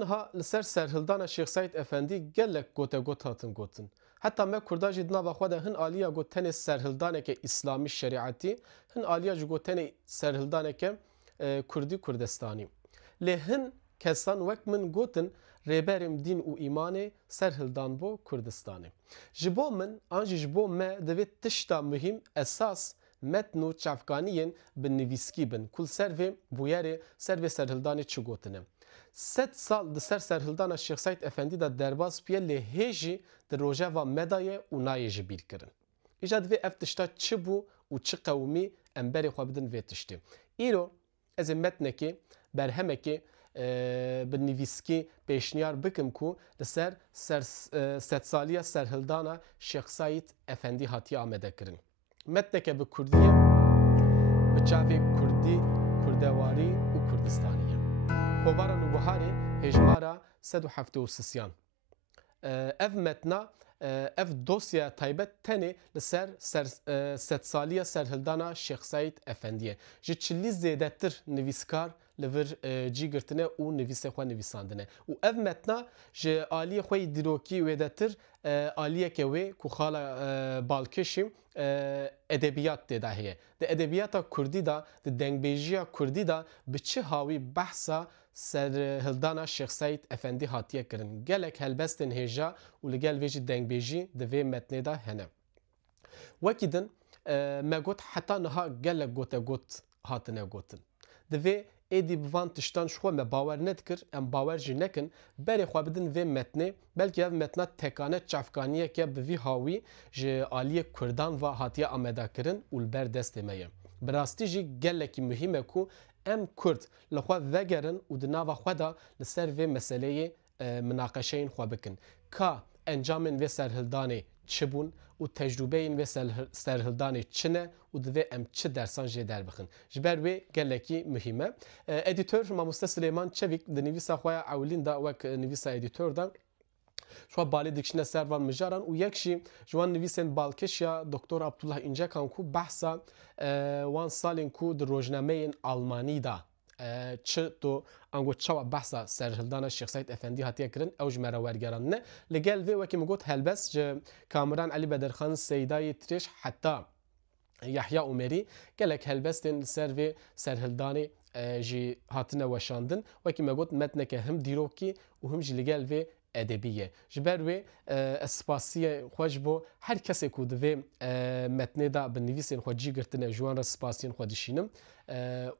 Ha li ser serhildana Şeyx Saîd Efendî gelek gotegot hatin gotin. Heta me Kurda jî di nava xwe de hin aliya got tenê serhildaneke İslamî şeriatî, hin aliya ji got tenê serhildaneke Kurdî Kurdistanî. Lê hin kesan wek min gotin rêberên dîn û îmanê serhildan bo Kurdistanê. Ji bo min an jî ji bo me divê tişta muhîm esas metn û çavkaniyên bi nivîskî bin. Kul ser vê bûyerê ser vê serhildanê çi gotine. 7 sal di ser serhildana Şeyx Saîd Efendî de derbas piye lê hê jî di rojeva me de ye û nayê jî bîrkirin. Îja divê ev tişta çi bû û çi qewmî em berê xwe bidin vê tiştê. Îro ez ê metnekê berhemekê bi nivîskî pêşniyar bikim ku li ser sedsaliya serhildana Şeyx Saîd Efendî hatiye amadekirin. Metneke bi Kurdî ye, bi çavê Kurdî, Kurdewarî û Kurdistanî ye. Kovara Nûbiharê hêjmara 173. Ev metna ev dosya taybet tenê li ser sedsaliya serhildana Şeyx Saîd Efendî. Ji 40 zêdetir nivîskar li vir cî girtine û nivîsê xwe nivîsandine. û ev metna ji aliyê xwe dîrokî wêdetir aliyeke wê ku xala balkêşî edebiyat tê de heye. Di edebiyata Kurdî da, di dengbêjiya Kurdî da bi çi hawî behsa serhildana Şeyx Saîd Efendî hatiye kirin. Gelek helbestên hêja û li gel vê jî dengbêjî di vê metnê de hene. Wekî din me got heta niha gelek gotegot hatine gotin. Divê êdî bi van tiştan ji xwe me bawer nedikir, em bawer jî nekin, berê xwe bidin vê metnê, belkî ev metna tekane çavkaniyeke bi vî hawî ji aliyê Kurdan ve hatiye amedakirin û li ber destê me ye. Bi rastî jî gelekî muhîm e ku em Kurd li xwe vegerin û di nava xwe da li ser vê meseleyê münaqeşeyên xwe bikin. Ka encamên vê serhildanê çi bûn û tecrübeyên vê serhildanê çi ne û divê em çi dersan jê derbixin. Ji ber wê gelekî muhîm e. Edîtör Mamoste Silêman Çevîk di nivîsa xwe ya ewlîn da wek nivîsa edîtör da şu balê dikişine ser van mijaran û yek jî ji wan nivîsên balkêş ya Doktor Abdullah İncekan ku behsa wan salên ku di rojnameyên Almanî da çi to ango çawa behsa serhildana Şeyx Saîd Efendî hatiye kirin ew ji me re wergeranine. Li gel vê wekî min got helbest ji Kamuran Elî Bederxan Seydayê Tirêş heta Yahya Umerî gelek helbestên li ser vê serhildanê jî hatine weşandin. Wekî me got metneke him dîrokî û him jî li gel vê edebî ye. Ji ber wê ez spasiyê xwe ji bo her kesê ku di vê metnê da bi nivîsên xwe cî girtine ji wan re spasiyên xwe dişînim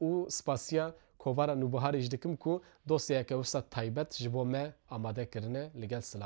û spasiya Kovara Nûbiharê jî dikim ku dosyayeke wisa taybet ji bo me amade kirine li gel silan.